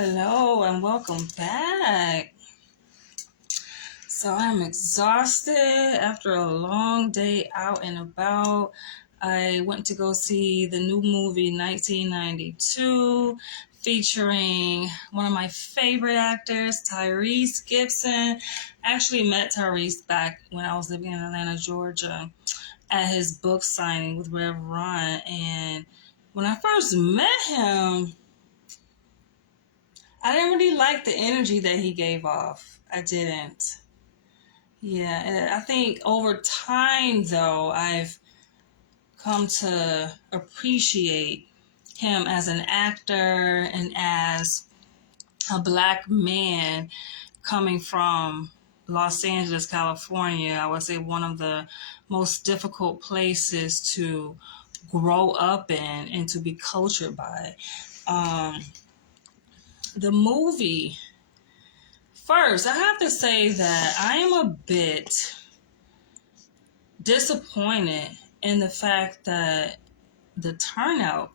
Hello and welcome back. So I'm exhausted after a long day out and about. I went to go see the new movie 1992 featuring one of my favorite actors, Tyrese Gibson. I actually met Tyrese back when I was living in Atlanta, Georgia, at his book signing with Rev Run. And when I first met him, I didn't really like the energy that he gave off. I didn't. Yeah, and I think over time, though, I've come to appreciate him as an actor and as a black man coming from Los Angeles, California. I would say one of the most difficult places to grow up in and to be cultured by. Um, the movie First, I have to say that I am a bit disappointed in the fact that the turnout,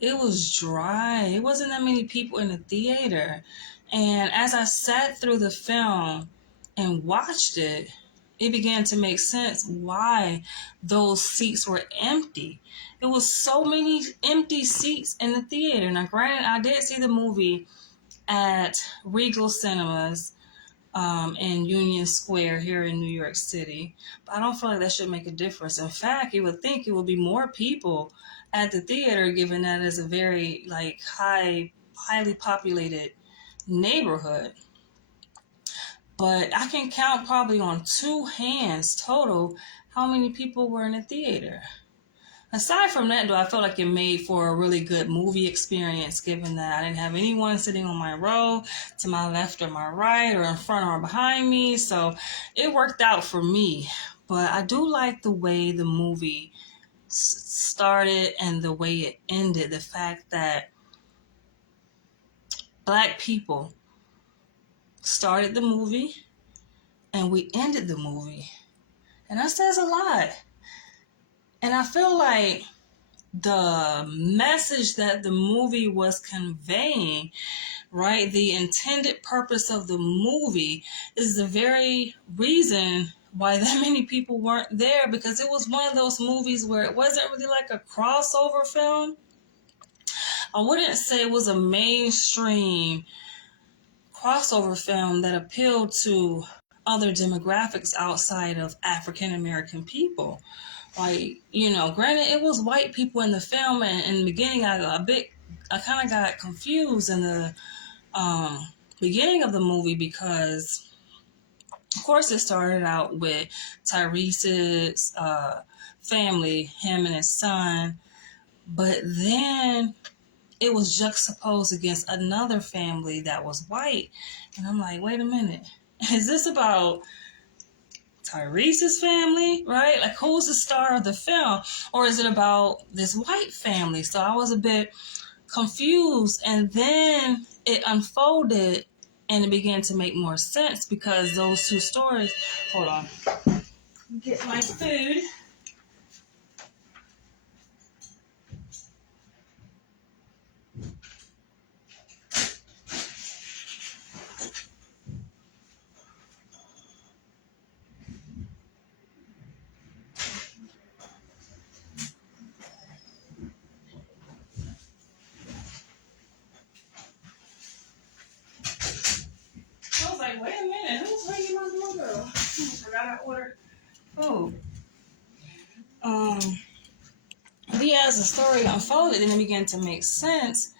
it was dry. It wasn't that many people in the theater. And as I sat through the film and watched it, it began to make sense why those seats were empty. It was so many empty seats in the theater. Now, granted, I did see the movie at Regal Cinemas in Union Square here in New York City. But I don't feel like that should make a difference. In fact, you would think it would be more people at the theater, given that it's a very highly populated neighborhood. But I can count probably on two hands total how many people were in the theater. Aside from that, though, I felt like it made for a really good movie experience, given that I didn't have anyone sitting on my row to my left or my right or in front or behind me. So it worked out for me. But I do like the way the movie started and the way it ended. The fact that black people started the movie and we ended the movie. And that says a lot. And I feel like the message that the movie was conveying, right? The intended purpose of the movie is the very reason why that many people weren't there, because it was one of those movies where it wasn't really like a crossover film. I wouldn't say it was a mainstream crossover film that appealed to other demographics outside of African American people. Like, granted, it was white people in the film, and in the beginning, I kind of got confused in the beginning of the movie because, of course, it started out with Tyrese's family, him and his son, but then it was juxtaposed against another family that was white, and I'm like, wait a minute, is this about Tyrese's family, right? Like, who's the star of the film? Or is it about this white family? So I was a bit confused. And then it unfolded and it began to make more sense because those two stories. Hold on. Get my food. I was like, wait a minute, who's ringing my doorbell? I forgot I ordered food. But yeah, as the story unfolded and it began to make sense,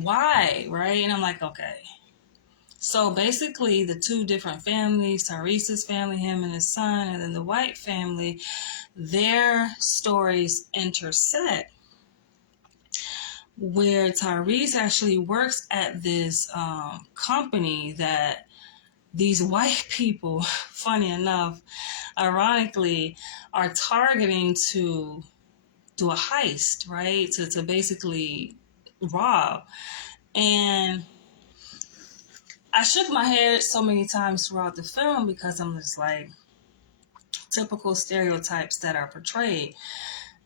why, right? And I'm like, okay. So basically, the two different families, Tyrese's family, him and his son, and then the white family, their stories intersect. Where Tyrese actually works at this company that these white people, funny enough, ironically, are targeting to do a heist, right? To basically rob. And I shook my head so many times throughout the film because I'm just like, typical stereotypes that are portrayed.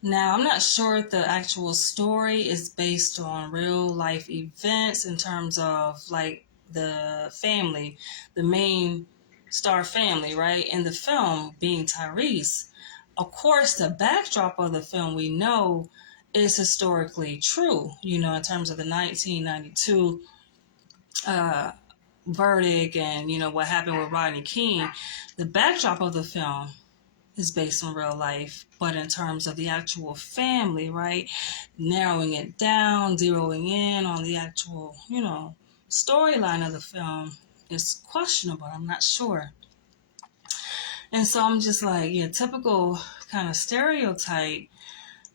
Now, I'm not sure if the actual story is based on real life events in terms of like the family, the main star family, right? In the film being Tyrese. Of course, the backdrop of the film we know is historically true, in terms of the 1992 uh, verdict and, what happened with Rodney King. The backdrop of the film is based on real life, but in terms of the actual family, right, narrowing it down, zeroing in on the actual, storyline of the film is questionable. I'm not sure. And so I'm just like, yeah, typical kind of stereotype.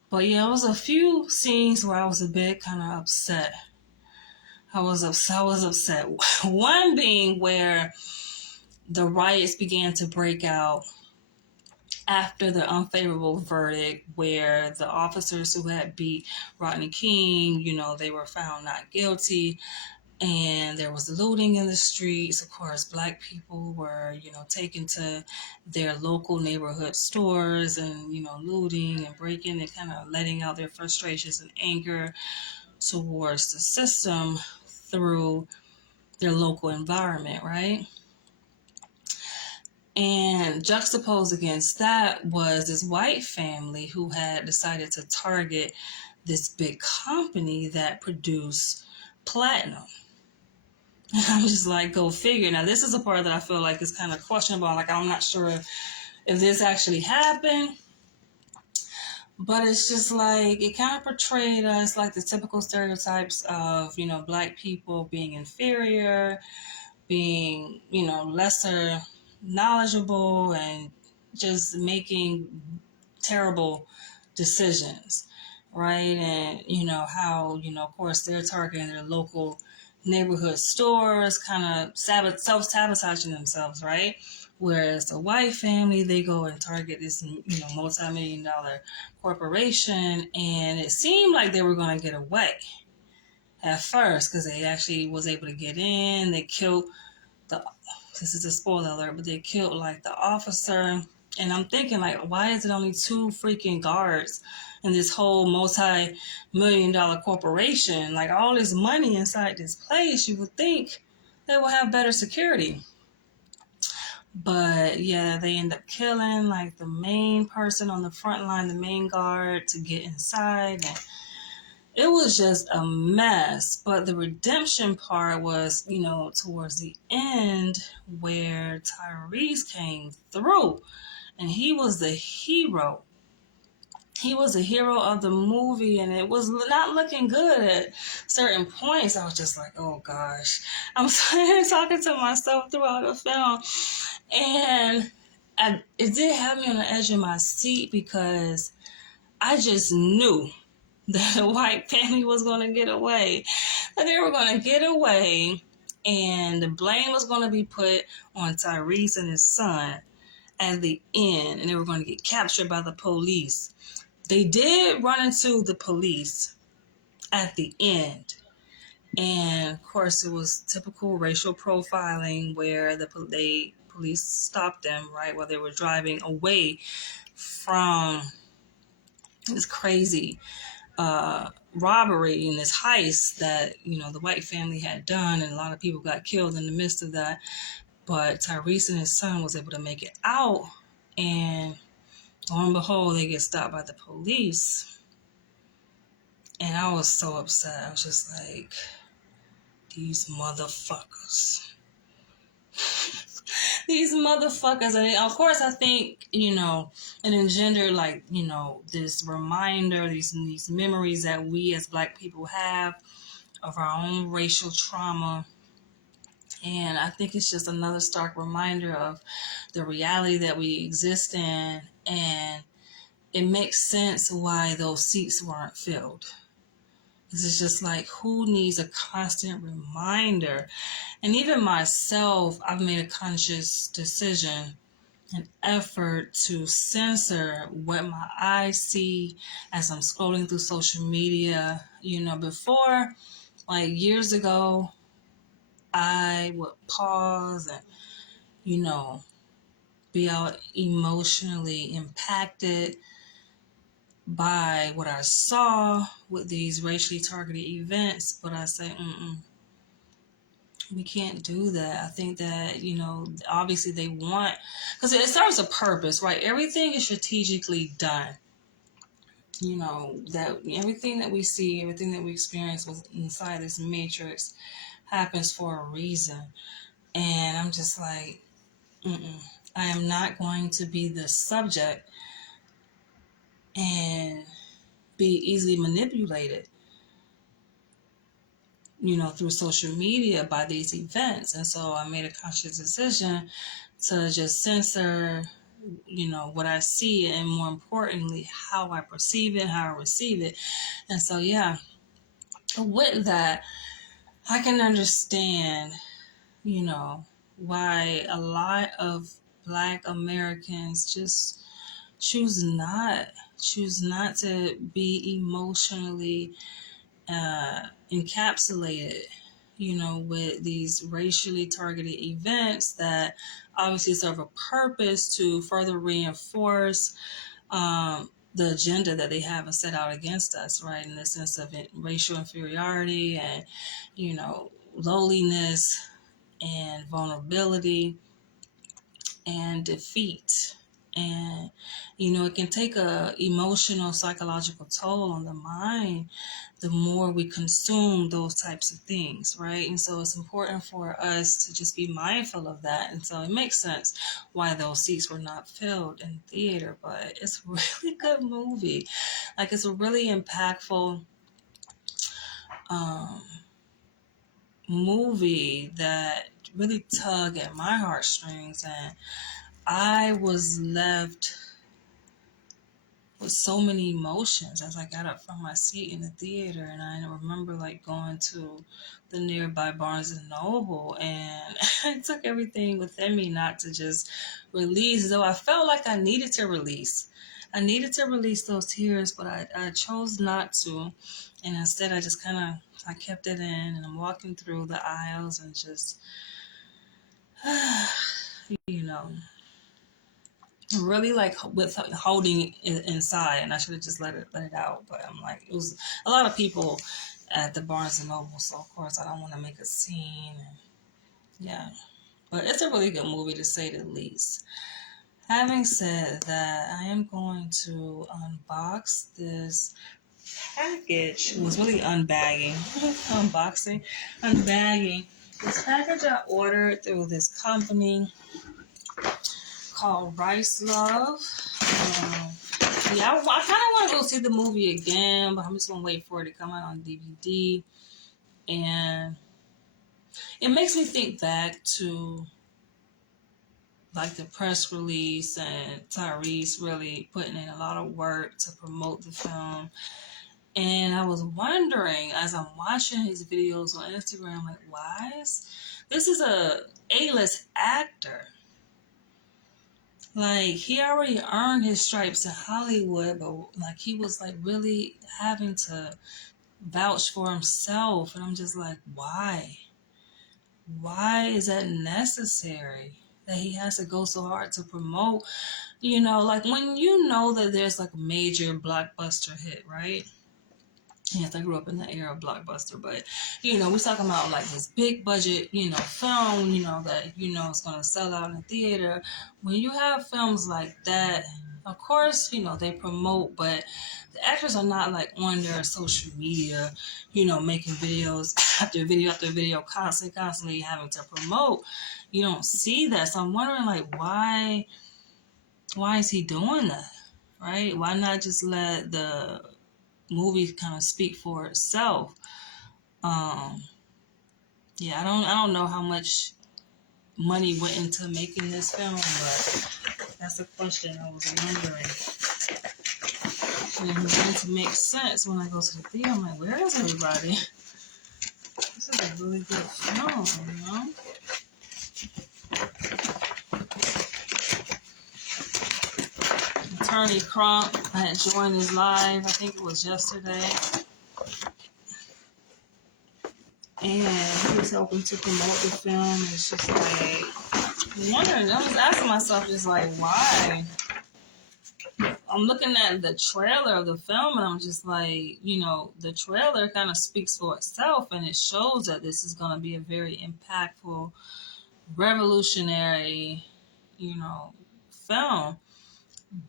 But yeah, it was a few scenes where I was a bit kind of upset. I was upset. One being where the riots began to break out after the unfavorable verdict, where the officers who had beat Rodney King, they were found not guilty, and there was looting in the streets. Of course, Black people were, taken to their local neighborhood stores and, looting and breaking and kind of letting out their frustrations and anger towards the system through their local environment, right? And juxtaposed against that was this white family who had decided to target this big company that produced platinum. I'm just like, go figure. Now, this is a part that I feel like is kind of questionable. Like, I'm not sure if this actually happened, but it's just like, it kind of portrayed us like the typical stereotypes of, Black people being inferior, being, lesser knowledgeable, and just making terrible decisions, right? And, how, of course, they're targeting their local neighborhood stores, kind of self-sabotaging themselves, right? Whereas the white family, they go and target this, multi-million-dollar corporation, and it seemed like they were going to get away at first because they actually was able to get in. They killed the, this is a spoiler alert, but they killed like the officer. And I'm thinking, like, why is it only two freaking guards in this whole multi-million-dollar corporation? Like, all this money inside this place, you would think they will have better security. But yeah, they end up killing like the main person on the front line, the main guard, to get inside. And it was just a mess. But the redemption part was, towards the end where Tyrese came through and he was the hero. He was the hero of the movie, and it was not looking good at certain points. I was just like, oh gosh. I'm talking to myself throughout the film. And it did have me on the edge of my seat because I just knew that the white family was going to get away. That they were going to get away, and the blame was going to be put on Tyrese and his son at the end, and they were going to get captured by the police. They did run into the police at the end. And of course, it was typical racial profiling where the police stopped them, right, while they were driving away from this crazy robbery and this heist that, the white family had done, and a lot of people got killed in the midst of that. But Tyrese and his son was able to make it out, and lo and behold, they get stopped by the police. And I was so upset. I was just like, these motherfuckers. These motherfuckers. And of course, I think, it engendered like, this reminder, these memories that we as Black people have of our own racial trauma. And I think it's just another stark reminder of the reality that we exist in. And it makes sense why those seats weren't filled. It's just like, who needs a constant reminder? And even myself, I've made a conscious decision, an effort to censor what my eyes see as I'm scrolling through social media. Before, like years ago, I would pause and, be out emotionally impacted by what I saw with these racially targeted events, but I say, we can't do that. I think that, obviously they want, because it serves a purpose, right? Everything is strategically done. That everything that we see, everything that we experience was inside this matrix happens for a reason. And I'm just like, I am not going to be the subject and be easily manipulated, through social media by these events. And so I made a conscious decision to just censor, what I see, and more importantly, how I perceive it, how I receive it. And so, yeah, with that, I can understand, why a lot of Black Americans just choose not to be emotionally encapsulated, with these racially targeted events that obviously serve a purpose to further reinforce the agenda that they have set out against us, right? In the sense of racial inferiority and, lowliness and vulnerability and defeat. And, it can take a emotional, psychological toll on the mind the more we consume those types of things, right? And so it's important for us to just be mindful of that. And so it makes sense why those seats were not filled in theater, but it's a really good movie. Like, it's a really impactful movie that really tugged at my heartstrings, and I was left with so many emotions as I got up from my seat in the theater. And I remember going to the nearby Barnes and Noble, and I took everything within me not to just release, though I felt like I needed to release. I needed to release those tears, but I chose not to. And instead I just I kept it in, and I'm walking through the aisles and just, really with holding it inside, and I should have just let it out. But I'm like, it was a lot of people at the Barnes and Noble, so of course I don't want to make a scene. Yeah, but it's a really good movie, to say the least. Having said that, I am going to unbox this package. It was really unbagging. Unbagging. This package I ordered through this company called Rice Love. I kind of want to go see the movie again, but I'm just going to wait for it to come out on DVD. And it makes me think back to the press release and Tyrese really putting in a lot of work to promote the film. And I was wondering, as I'm watching his videos on Instagram, why this is a A-list actor. He already earned his stripes in Hollywood, but he was really having to vouch for himself. And I'm just like, why? Why is that necessary? That he has to go so hard to promote, when that there's a major blockbuster hit, right? Yes, I grew up in the era of Blockbuster, but, we're talking about this big budget, film, that, it's going to sell out in the theater. When you have films like that, of course, they promote, but the actors are not on their social media, making videos after video after video, constantly having to promote. You don't see that. So I'm wondering, why is he doing that, right? Why not just let the movie kind of speak for itself? I don't know how much money went into making this film, but that's a question I was wondering. And it began to make sense when I go to the theater. I'm like, where is everybody? This is a really good film, Attorney Crump, I had joined his live, I think it was yesterday. And he was helping to promote the film. It's just I was asking myself, just why? I'm looking at the trailer of the film and I'm just like, you know, the trailer kind of speaks for itself and it shows that this is going to be a very impactful, revolutionary, you know, film.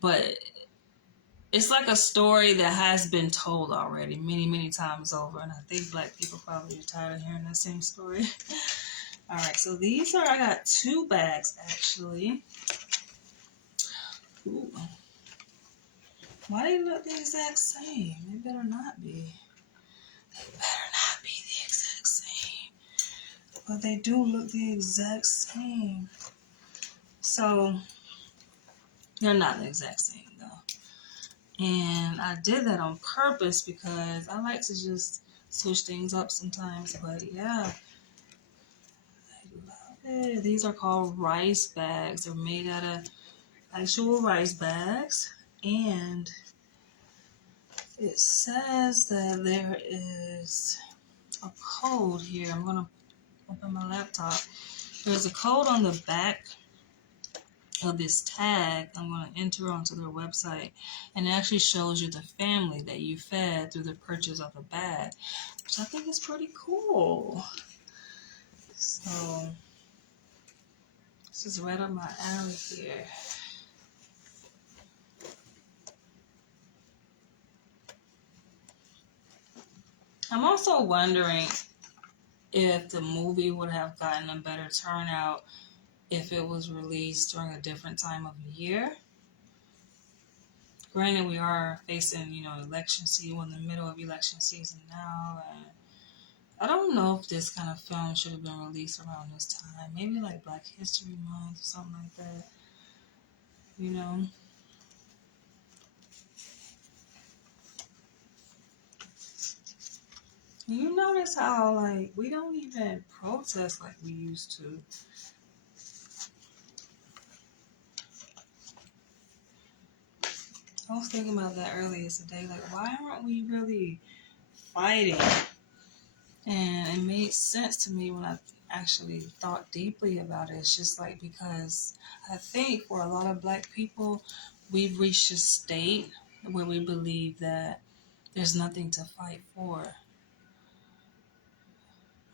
But it's like a story that has been told already many, many times over. And I think black people probably are tired of hearing that same story. All right, so I got 2 bags actually. Ooh. Why they look the exact same? They better not be. They better not be the exact same. But they do look the exact same. So, they're not the exact same though. And I did that on purpose because I like to just switch things up sometimes. But yeah, I love it. These are called rice bags. They're made out of actual rice bags. And it says that there is a code here. I'm going to open my laptop. There's a code on the back of this tag. I'm going to enter onto their website, and it actually shows you the family that you fed through the purchase of the bag, which I think is pretty cool. So this is right up my alley here. I'm also wondering if the movie would have gotten a better turnout if it was released during a different time of year. Granted, we are facing, you know, election season. We're in the middle of election season now, and I don't know if this kind of film should have been released around this time. Maybe like Black History Month or something like that. You know? You notice how, like, we don't even protest like we used to. I was thinking about that earlier today. Like, why aren't we really fighting? And it made sense to me when I actually thought deeply about it. It's just like because I think for a lot of black people, we've reached a state where we believe that there's nothing to fight for.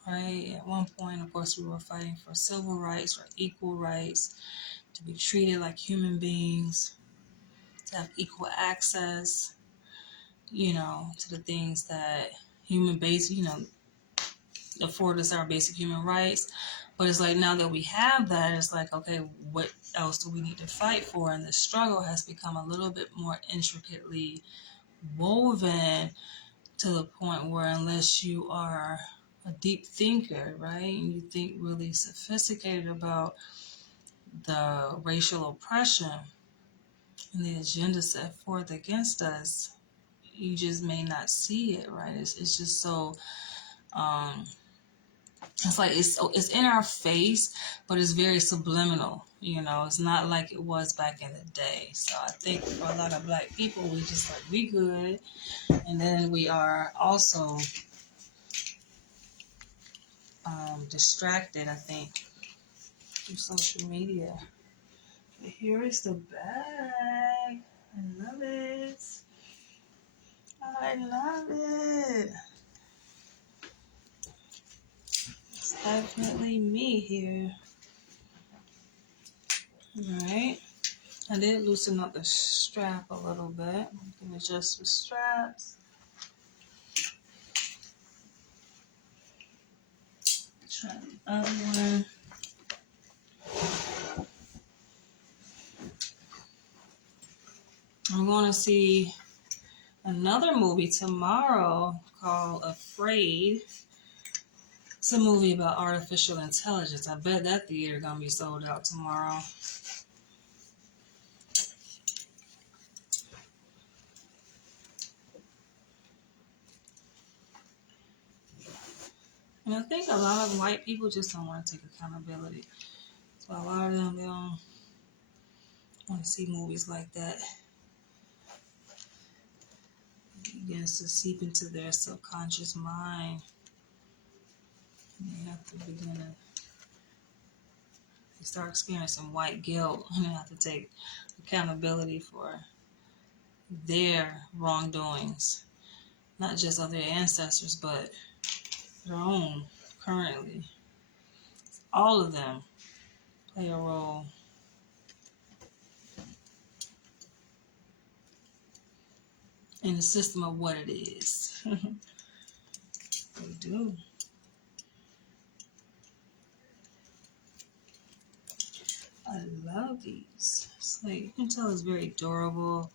Right? At one point, of course, we were fighting for civil rights, for equal rights, to be treated like human beings, to have equal access, you know, to the things that human base, you know, afford us our basic human rights. But it's like now that we have that, it's like, okay, what else do we need to fight for? And the struggle has become a little bit more intricately woven to the point where unless you are a deep thinker, right, and you think really sophisticated about the racial oppression and the agenda set forth against us, you just may not see it, right? It's just so it's like it's in our face, but it's very subliminal. You know, it's not like it was back in the day. So I think for a lot of black people, we just like we good, and then we are also distracted. I think through social media. But here is the bag. I love it. I love it. It's definitely me here. All right. I did loosen up the strap a little bit. You can adjust the straps. Try the other one. I'm going to see another movie tomorrow called Afraid. It's a movie about artificial intelligence. I bet that theater gonna be sold out tomorrow. And I think a lot of white people just don't want to take accountability. So a lot of them, they don't want to see movies like that. It begins to seep into their subconscious mind. And they have to begin to start experiencing white guilt and they have to take accountability for their wrongdoings, not just of their ancestors, but their own currently. All of them play a role in the system of what it is. They do. I love these. It's like, you can tell it's very durable,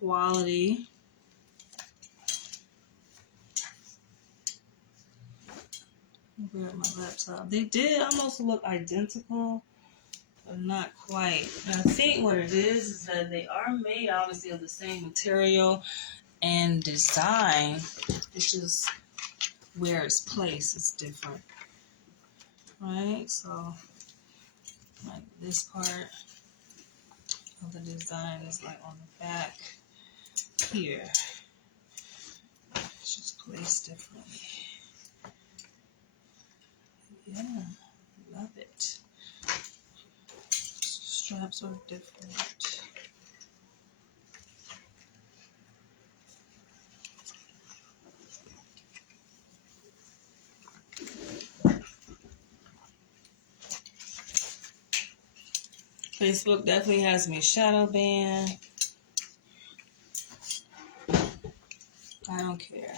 quality. Grab my laptop. They did almost look identical, but not quite. And I think what it is that they are made obviously of the same material and design. It's just where it's placed is different. Right? So like this part of the design is like on the back here. It's just placed differently. Yeah, love it. Straps are different. Facebook definitely has me shadow banned. I don't care.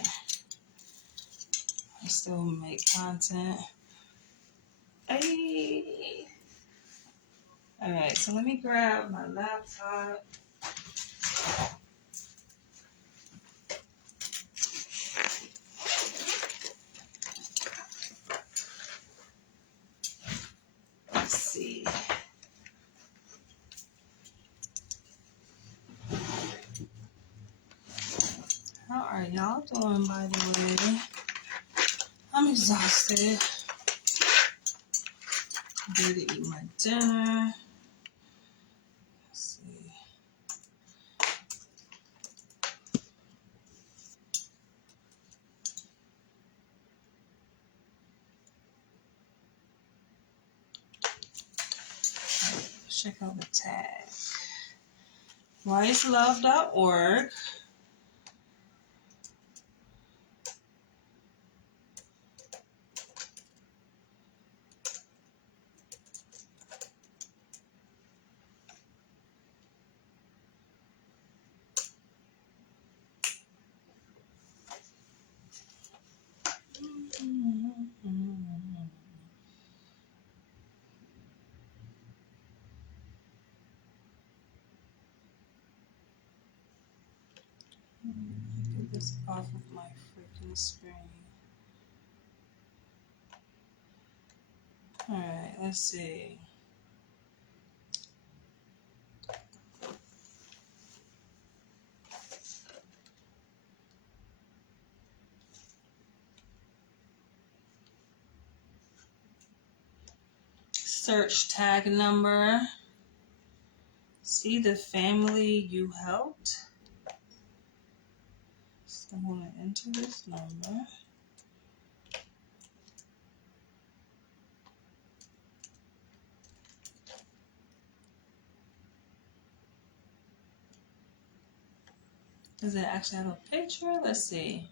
I still make content. Hey. Alright, so let me grab my laptop. Let's see. How are y'all doing, by the way? I'm exhausted. I'm going to eat my dinner. Let's see. Check out the tag. Wiselove.org. Get this off of my freaking screen. Alright, let's see. Search tag number. See the family you helped. So I'm going to enter this number. Does it actually have a picture? Let's see.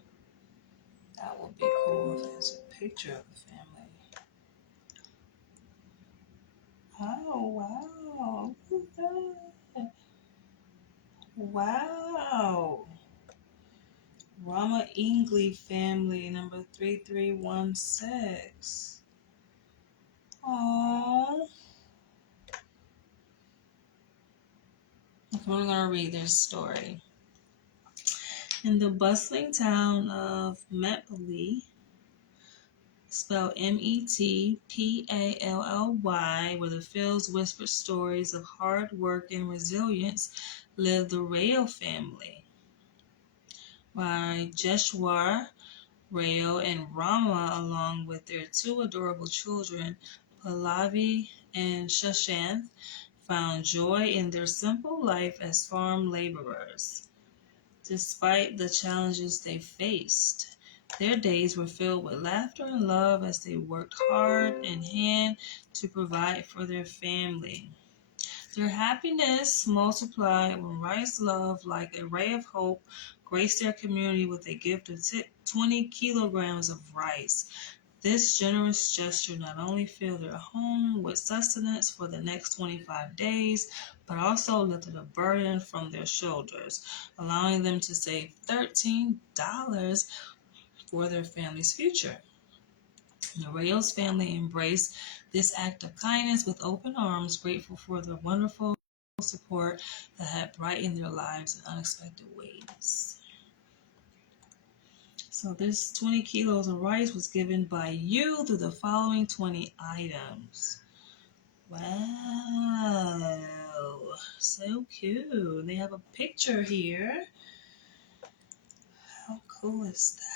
That would be cool if there's a picture of the family. Oh, wow. Look at that. Wow. Rama Ingley family, number 3316. Oh. I'm only going to read their story. In the bustling town of Metpally, spelled Metpally, where the fields whispered stories of hard work and resilience, lived the Rayo family. By Jeshwar Rayo and Rama, along with their two adorable children, Pallavi and Shashanth, found joy in their simple life as farm laborers. Despite the challenges they faced, their days were filled with laughter and love as they worked hard in hand to provide for their family. Their happiness multiplied when Rice Love, like a ray of hope, graced their community with a gift of 20 kilograms of rice. This generous gesture not only filled their home with sustenance for the next 25 days, but also lifted a burden from their shoulders, allowing them to save $13 for their family's future. The Rayos family embraced this act of kindness with open arms, grateful for the wonderful support that had brightened their lives in unexpected ways. So this 20 kilos of rice was given by you through the following 20 items. Wow, so cute. They have a picture here. How cool is that?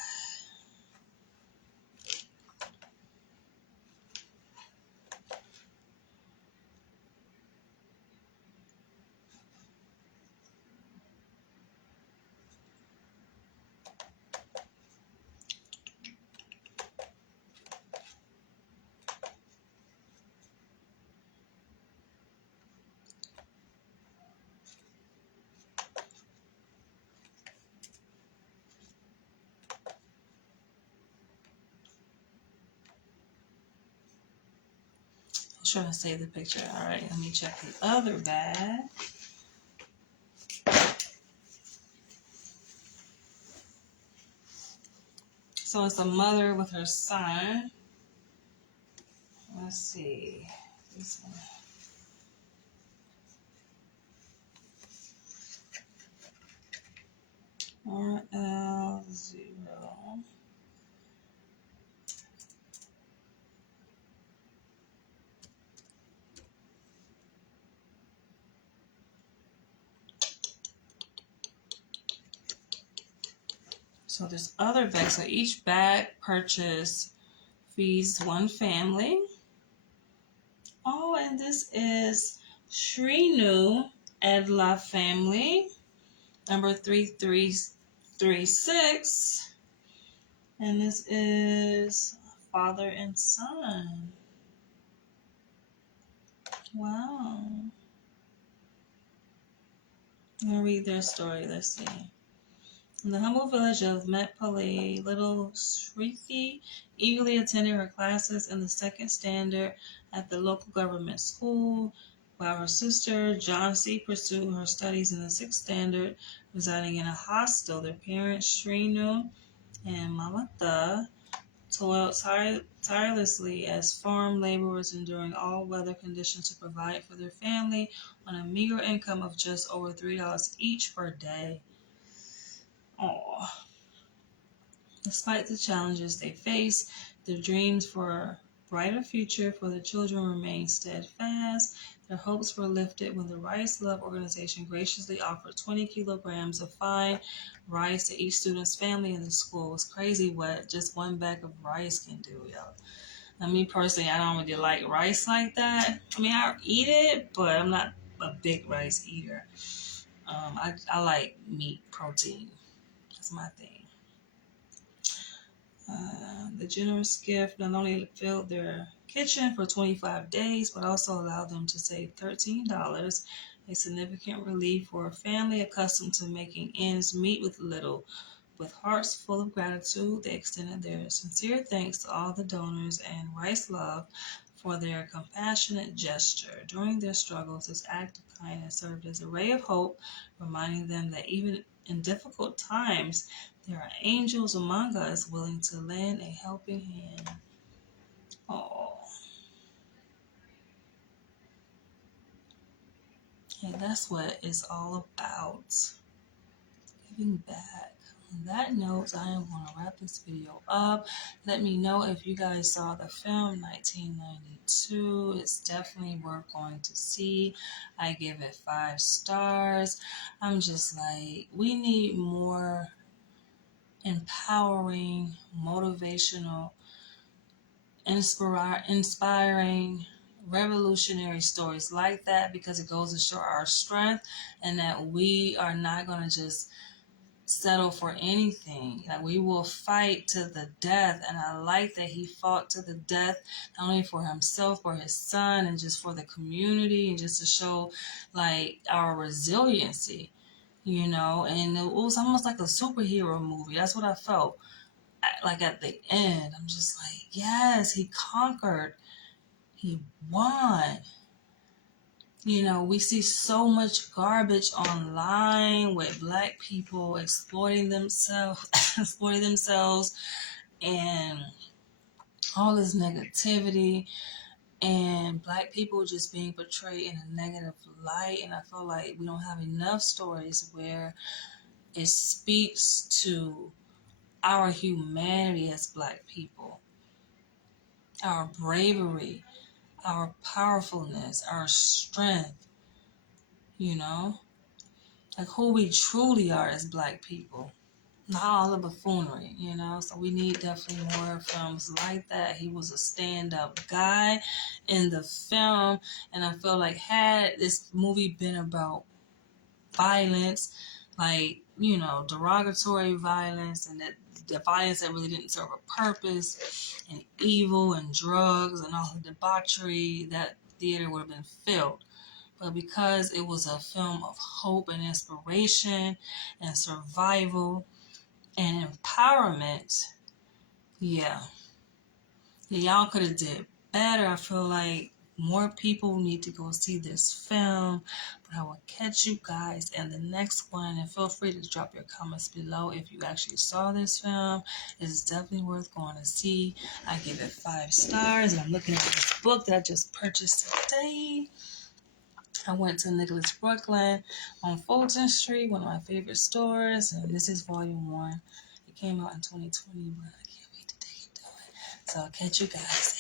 I was trying to save the picture. All right, let me check the other bag. So it's a mother with her son. Let's see. This one. RL0. So there's other bags. So each bag purchase feeds one family. Oh, and this is Shrinu Adla family, number 3336. And this is father and son. Wow. I'm going to read their story. Let's see. In the humble village of Metpali, little Shruti eagerly attended her classes in the second standard at the local government school, while her sister Jansi pursued her studies in the sixth standard, residing in a hostel. Their parents, Shrinu and Mamata, toiled tirelessly as farm laborers, enduring all weather conditions to provide for their family on a meager income of just over $3 each per day. Aww. Despite the challenges they face, their dreams for a brighter future for the children remained steadfast. Their hopes were lifted when the Rice Love organization graciously offered 20 kilograms of fine rice to each student's family in the school. It's crazy what just one bag of rice can do, y'all. Now, me personally, I don't really like rice like that. I mean, I eat it, but I'm not a big rice eater. I like meat, protein. That's my thing. The generous gift not only filled their kitchen for 25 days, but also allowed them to save $13, a significant relief for a family accustomed to making ends meet with little. With hearts full of gratitude, they extended their sincere thanks to all the donors and Rice Love for their compassionate gesture. During their struggles, this act of kindness served as a ray of hope, reminding them that even in difficult times, there are angels among us willing to lend a helping hand. Oh, and that's what it's all about. Giving back. On that note, I am going to wrap this video up. Let me know if you guys saw the film 1992. It's definitely worth going to see. I give it 5 stars. I'm just like, we need more empowering, motivational, inspiring, revolutionary stories like that, because it goes to show our strength and that we are not going to just settle for anything. Like, we will fight to the death. And I like that he fought to the death, not only for himself, but his son, and just for the community, and just to show like our resiliency, and it was almost like a superhero movie. That's what I felt. Like at the end, I'm just like, yes, he conquered. He won. We see so much garbage online with Black people exploiting themselves, and all this negativity, and Black people just being portrayed in a negative light. And I feel like we don't have enough stories where it speaks to our humanity as Black people, our bravery, our powerfulness, our strength, like who we truly are as Black people. Not all the buffoonery, So we need definitely more films like that. He was a stand-up guy in the film, and I feel like had this movie been about violence, like, derogatory violence, and that the violence that really didn't serve a purpose, and evil and drugs and all the debauchery, that theater would have been filled. But because it was a film of hope and inspiration and survival and empowerment, yeah, y'all could have did better. I feel like more people need to go see this film. But I will catch you guys in the next one, and feel free to drop your comments below if you actually saw this film. It's definitely worth going to see. I give it 5 stars, and I'm looking at this book that I just purchased today. I went to Nicholas Brooklyn on Fulton Street, one of my favorite stores, and this is volume 1. It came out in 2020, but I can't wait to dig into it. So I'll catch you guys